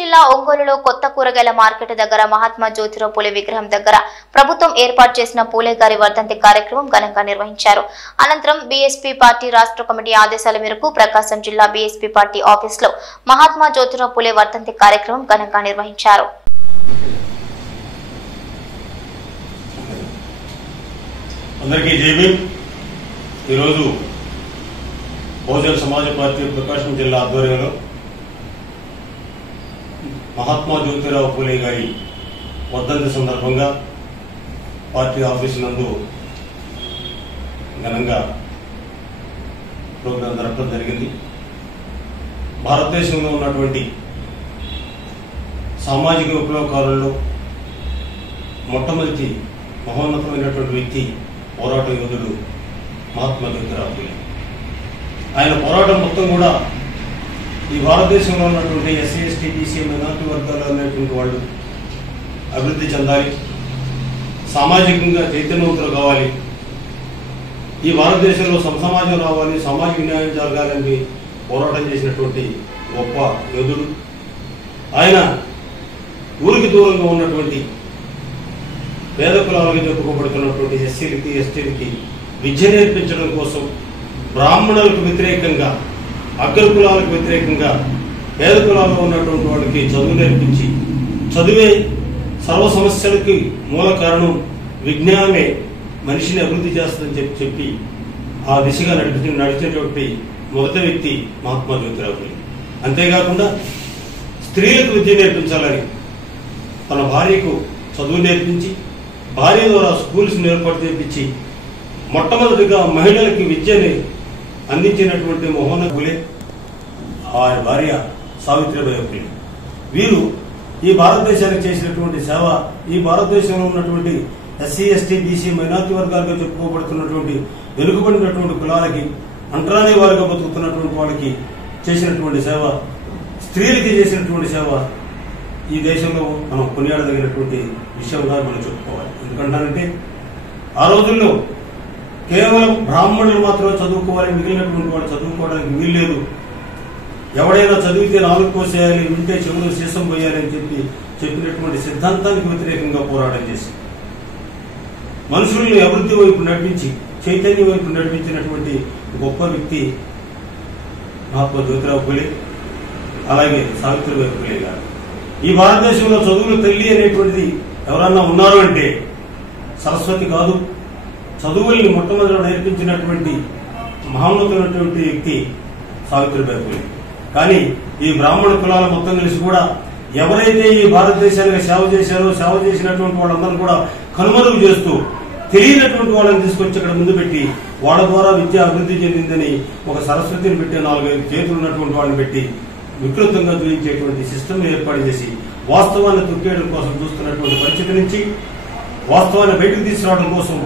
జిల్లా ఒంగోలులో కొత్త కూరగాయల మార్కెట్ దగ్గర మహాత్మా జ్యోతిరావు పూలే విగ్రహం దగ్గర ప్రభుత్వం ఏర్పాటు చేసిన పూలే గారి వర్ధంతి కార్యక్రమం ఘనంగా నిర్వహించారు. అనంతరం బీఎస్పీ పార్టీ రాష్ట్ర కమిటీ ఆదేశాల మేరకు ప్రకాశం జిల్లా బీఎస్పీ పార్టీ ఆఫీసులో మహాత్మా జ్యోతిరావు పూలే వర్ధంతి కార్యక్రమం ఘనంగా నిర్వహించారు. బహుజన సమాజ్ పార్టీ ప్రకాశం జిల్లా ఆధ్వర్యంలో మహాత్మా జ్యోతిరావు పూలే గారి వర్ధంతి సందర్భంగా పార్టీ ఆఫీసు నందు ఘనంగా ప్రోగ్రాం జరపడం జరిగింది. భారతదేశంలో ఉన్నటువంటి సామాజిక విప్లవకారుల్లో మొట్టమొదటి మహోన్నతమైనటువంటి వ్యక్తి పోరాట యోధుడు మహాత్మా జ్యోతిరావు పూలే. ఆయన పోరాటం మొత్తం కూడా ఈ భారతదేశంలో ఉన్నటువంటి ఎస్సీ ఎస్టీ బీసీ మైనారిటీ వర్గాలు అనేటువంటి వాళ్ళు అభివృద్ధి చెందాలి, సామాజికంగా చైతన్యవంతులు కావాలి, ఈ భారతదేశంలో సమాజం రావాలి, సామాజిక న్యాయం జరగాలని పోరాటం చేసినటువంటి గొప్ప యోధుడు. ఆయన ఊరికి దూరంగా ఉన్నటువంటి పేద కులాలుగా చెప్పుకోబడుతున్నటువంటి ఎస్సీలకి ఎస్టీలకి విద్య నేర్పించడం కోసం బ్రాహ్మణులకు వ్యతిరేకంగా, అగ్రకులాలకు వ్యతిరేకంగా పేద కులాల్లో ఉన్నటువంటి వాళ్ళకి చదువు నేర్పించి, చదువే సర్వ సమస్యలకి మూల కారణం, విజ్ఞానమే మనిషిని అభివృద్ధి చేస్తుందని చెప్పి ఆ దిశగా నడిచేటువంటి మొదటి వ్యక్తి మహాత్మా జ్యోతిరావు పూలే. అంతేకాకుండా స్త్రీలకు విద్య నేర్పించాలని తన భార్యకు చదువు నేర్పించి, భార్య ద్వారా స్కూల్స్ ఏర్పాటు చేయించి మొట్టమొదటిగా మహిళలకి విద్యని అందించినటువంటి మోహన పూలే, ఆయన భార్య సావిత్రిబాయి పూలే. వీరు ఈ భారతదేశానికి చేసినటువంటి సేవ, ఈ భారతదేశంలో ఉన్నటువంటి ఎస్సీ ఎస్టీ బీసీ మైనారిటీ వర్గాలుగా చెప్పుకోబడుతున్నటువంటి వెనుకబడినటువంటి కులాలకి, అంటరాని వారిగా బతుకుతున్నటువంటి వాళ్ళకి చేసినటువంటి సేవ, స్త్రీలకి చేసినటువంటి సేవ ఈ దేశంలో మనం కొనియాడదగినటువంటి విషయంగా మనం చెప్పుకోవాలి. ఎందుకంటానంటే ఆ రోజుల్లో కేవలం బ్రాహ్మణులు మాత్రమే చదువుకోవాలి, మిగిలినటువంటి వాళ్ళు చదువుకోవడానికి వీల్లేదు, ఎవడైనా చదివితే నాలుగు కోసేయాలి, వింటే చెవులు సీసం పోయాలి అని చెప్పినటువంటి సిద్ధాంతానికి వ్యతిరేకంగా పోరాటం చేసి మనుషుల్ని అభివృద్ధి వైపు నడిపించి, చైతన్యం వైపు నడిపించినటువంటి గొప్ప వ్యక్తి మహాత్మా జ్యోతిరావు పూలే, అలాగే సావిత్రిబాయి పూలే గారు. ఈ భారతదేశంలో చదువుల తల్లి అనేటువంటిది ఎవరన్నా ఉన్నారు అంటే సరస్వతి కాదు, చదువుల్ని మొట్టమొదటి నేర్పించినటువంటి మహోన్నతమైనటువంటి వ్యక్తి సావిత్రిబాయి పూలే. కానీ ఈ బ్రాహ్మణ కులాల మొత్తం కలిసి కూడా ఎవరైతే ఈ భారతదేశానికి సేవ చేశారో, సేవ చేసినటువంటి వాళ్ళందరూ కూడా కనుమరుగు చేస్తూ తెలియనటువంటి వాళ్ళని తీసుకొచ్చి ఇక్కడ ముందు పెట్టి వాళ్ళ ద్వారా విద్య అభివృద్ధి చెందిందని ఒక సరస్వతిని పెట్టి 4-5 చేతులు ఉన్నటువంటి వాళ్ళని పెట్టి వికృతంగా చూపించేటువంటి సిస్టమ్ ఏర్పాటు చేసి వాస్తవాన్ని తొక్కేయడం కోసం చూస్తున్నటువంటి పరిస్థితి నుంచి వాస్తవాన్ని బయటకు తీసుకురావడం కోసం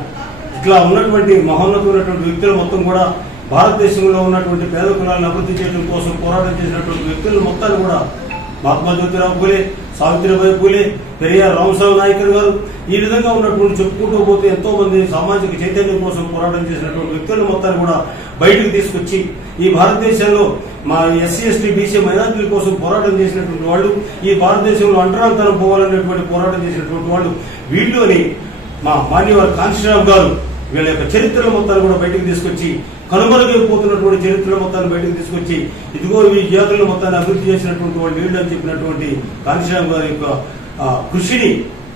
ఇట్లా ఉన్నటువంటి మహోన్నతమైనటువంటి వ్యక్తులు మొత్తం కూడా భారతదేశంలో ఉన్నటువంటి పేద కులాలను అభివృద్ధి చేయడం కోసం పోరాటం చేసినటువంటి వ్యక్తులు మొత్తాన్ని కూడా మహాత్మా జ్యోతిరావు పూలే, సావిత్రిబాయి పూలే, పెరియార్ రామస్వామి నాయకర్ గారు, ఈ విధంగా ఉన్నటువంటి చెప్పుకుంటూ పోతే ఎంతో మంది సామాజిక చైతన్యం కోసం పోరాటం చేసినటువంటి వ్యక్తులను మొత్తాన్ని కూడా బయటకు తీసుకొచ్చి ఈ భారతదేశంలో మా ఎస్సీ ఎస్టీ బీసీ మైనారిటీల కోసం పోరాటం చేసినటువంటి వాళ్ళు, ఈ భారతదేశంలో అంటరాంతరం పోవాలనేటువంటి పోరాటం చేసినటువంటి వాళ్ళు వీళ్ళు అని మా మాన్యవారి కాంశీరావు గారు వీళ్ళ యొక్క చరిత్రల మొత్తాన్ని కూడా బయటకు తీసుకొచ్చి, కనుమరుగైపోతున్నటువంటి చరిత్రల మొత్తాన్ని బయటకు తీసుకొచ్చి, ఇదిగో ఈ జాతుల మొత్తాన్ని అభివృద్ధి చేసినటువంటి వాళ్ళు వీళ్ళు అని చెప్పినటువంటి కాంశీరావు గారి యొక్క కృషిని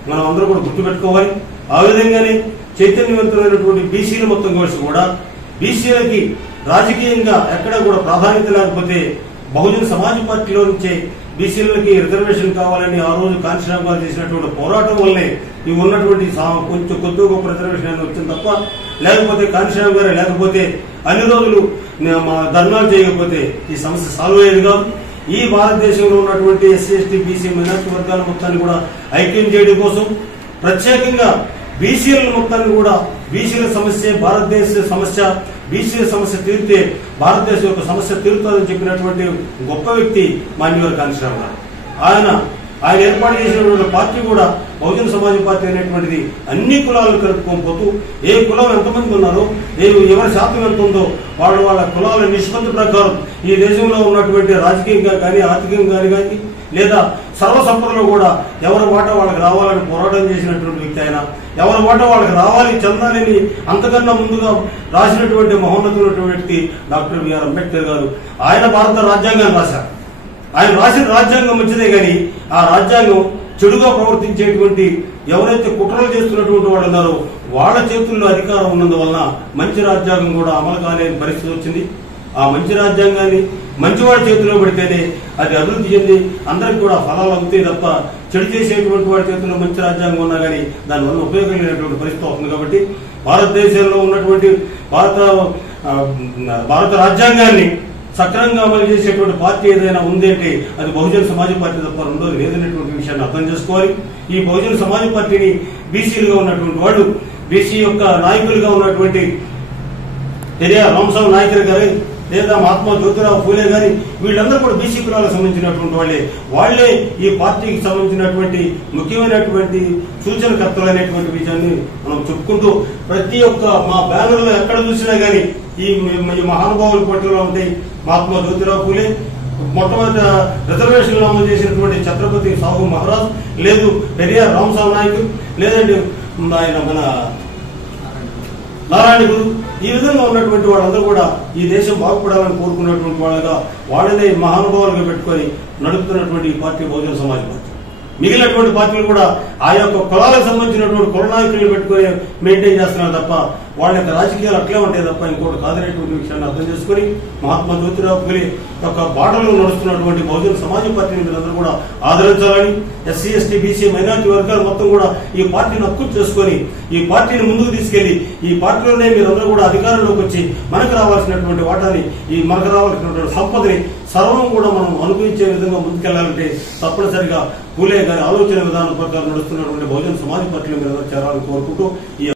మనం అందరూ కూడా గుర్తుపెట్టుకోవాలి. ఆ విధంగానే చైతన్యవంతమైనటువంటి బీసీల మొత్తం కలిసి కూడా బీసీలకి రాజకీయంగా ఎక్కడ కూడా ప్రాధాన్యత లేకపోతే బహుజన సమాజ్ పార్టీలో నుంచే బీసీలకి రిజర్వేషన్ కావాలని ఆ రోజు కాంశీరావు గారు చేసినటువంటి పోరాటం వల్లే ఇవి ఉన్నటువంటి కొంచెం కొద్దిగా గొప్ప రిజర్వేషన్ అనేది వచ్చింది తప్ప, లేకపోతే కాంశీరావు గారే లేకపోతే అన్ని రోజులు ధర్నాలు చేయకపోతే ఈ సమస్య సాల్వ్ అయ్యేది కాదు. ఈ భారతదేశంలో ఉన్నటువంటి ఎస్సీ ఎస్టీ బీసీ మైనారిటీ వర్గాల మొత్తాన్ని కూడా ఐక్యం చేయడం కోసం ప్రత్యేకంగా బీసీల మొత్తాన్ని కూడా, బీసీల సమస్య భారతదేశ సమస్య, బీసీల సమస్య తీరితే భారతదేశం యొక్క సమస్య తీరుతుందని చెప్పినటువంటి గొప్ప వ్యక్తి మాన్యవారి కాంశీరావు గారు. ఆయన ఏర్పాటు చేసినటువంటి పార్టీ కూడా బహుజన సమాజ్ పార్టీ అనేటువంటిది అన్ని కులాలను కలుపుకోకపోతూ ఏ కులం ఎంతమంది ఉన్నారో, ఎవరి శాతం ఎంత ఉందో వాళ్ళ కులాల నిష్పత్తి ప్రకారం ఈ దేశంలో ఉన్నటువంటి రాజకీయంగా కానీ ఆర్థికంగా కానీ లేదా సర్వసంపదలో కూడా ఎవరి వాటా వాళ్ళకి రావాలని పోరాటం చేసినటువంటి వ్యక్తి ఆయన. ఎవరి వాటా వాళ్ళకి రావాలి చెందాలని అంతకన్నా ముందుగా రాసినటువంటి మహోన్నతమైనటువంటి వ్యక్తి డాక్టర్ బిఆర్ అంబేద్కర్ గారు. ఆయన భారత రాజ్యాంగాన్ని రాశారు. ఆయన రాసిన రాజ్యాంగం మంచిదే కానీ ఆ రాజ్యాంగం చెడుగా ప్రవర్తించేటువంటి ఎవరైతే కుట్రలు చేస్తున్నటువంటి వాళ్ళు ఉన్నారో వాళ్ళ చేతుల్లో అధికారం ఉన్నందువలన మంచి రాజ్యాంగం కూడా అమలు కాలేని పరిస్థితి వచ్చింది. ఆ మంచి రాజ్యాంగాన్ని మంచివాడి చేతిలో పెడితేనే అది అభివృద్ధి చెంది అందరికి కూడా ఫలాలు అవుతాయి తప్ప చెడు చేసేటువంటి వాడి చేతుల్లో మంచి రాజ్యాంగం ఉన్నా కానీ దానివల్ల ఉపయోగం లేనటువంటి పరిస్థితి అవుతుంది. కాబట్టి భారతదేశంలో ఉన్నటువంటి భారత రాజ్యాంగాన్ని సక్రమంగా అమలు చేసేటువంటి పార్టీ ఏదైనా ఉందంటే అది బహుజన సమాజ్ పార్టీ తప్ప రెండోది లేదనేటువంటి విషయాన్ని అర్థం చేసుకోవాలి. ఈ బహుజన సమాజ్ పార్టీని బీసీలుగా ఉన్నటువంటి వాళ్ళు, బీసీ యొక్క నాయకులుగా ఉన్నటువంటి పెరియార్ రామస్వామి నాయకులు గారి లేదా మహాత్మా జ్యోతిరావు పూలే గారి వీళ్ళందరూ కూడా బీసీ కులాలకు సంబంధించినటువంటి వాళ్లే ఈ పార్టీకి సంబంధించినటువంటి ముఖ్యమైనటువంటి సూచనకర్తలు అనేటువంటి విషయాన్ని మనం చెప్పుకుంటూ ప్రతి ఒక్క మా బ్యానర్లో ఎక్కడ చూసినా గానీ ఈ మహానుభావుల పట్టులో ఉంటాయి. మహాత్మా జ్యోతిరావు పూలే, మొట్టమొదటి రిజర్వేషన్లు అమలు చేసినటువంటి ఛత్రపతి సాహు మహారాజ్, లేదు పెరియార్ రామస్వామి నాయకులు, లేదంటే ఆయన మన నారాయణ గురు, ఈ విధంగా ఉన్నటువంటి వాళ్ళందరూ కూడా ఈ దేశం బాగుపడాలని కోరుకున్నటువంటి వాళ్ళగా వాళ్ళనే మహానుభావులుగా పెట్టుకొని నడుపుతున్నటువంటి ఈ పార్టీ బహుజన సమాజ్ పార్టీ. మిగిలినటువంటి పార్టీలు కూడా ఆ యొక్క కులాలకు సంబంధించినటువంటి కుల నాయకులను పెట్టుకొని మెయింటైన్ చేస్తున్నారు తప్ప వాళ్ళ యొక్క రాజకీయాలు అట్లే ఉంటాయి తప్ప ఇంకోటి కాదనేటువంటి విషయాన్ని అర్థం చేసుకుని మహాత్మా జ్యోతిరావు పూలే యొక్క బాటలో నడుస్తున్నటువంటి బహుజన సమాజ్ పార్టీని మీరందరూ కూడా ఆదరించాలని, ఎస్సీ ఎస్టీ బీసీ మైనారిటీ వర్గాలు మొత్తం కూడా ఈ పార్టీని హక్కు చేసుకుని ఈ పార్టీని ముందుకు తీసుకెళ్లి ఈ పార్టీలోనే మీరందరూ కూడా అధికారంలోకి వచ్చి మనకు రావాల్సినటువంటి వాటాని, ఈ మనకు రావాల్సినటువంటి సంపదని సర్వం కూడా మనం అనుభవించే విధంగా ముందుకెళ్లాలంటే తప్పనిసరిగా పూలే గారి ఆలోచన విధానం ప్రకారం నడుస్తున్నటువంటి బహుజన సమాజ్ పార్టీలో మీరందరూ చేరాలని కోరుకుంటూ ఈ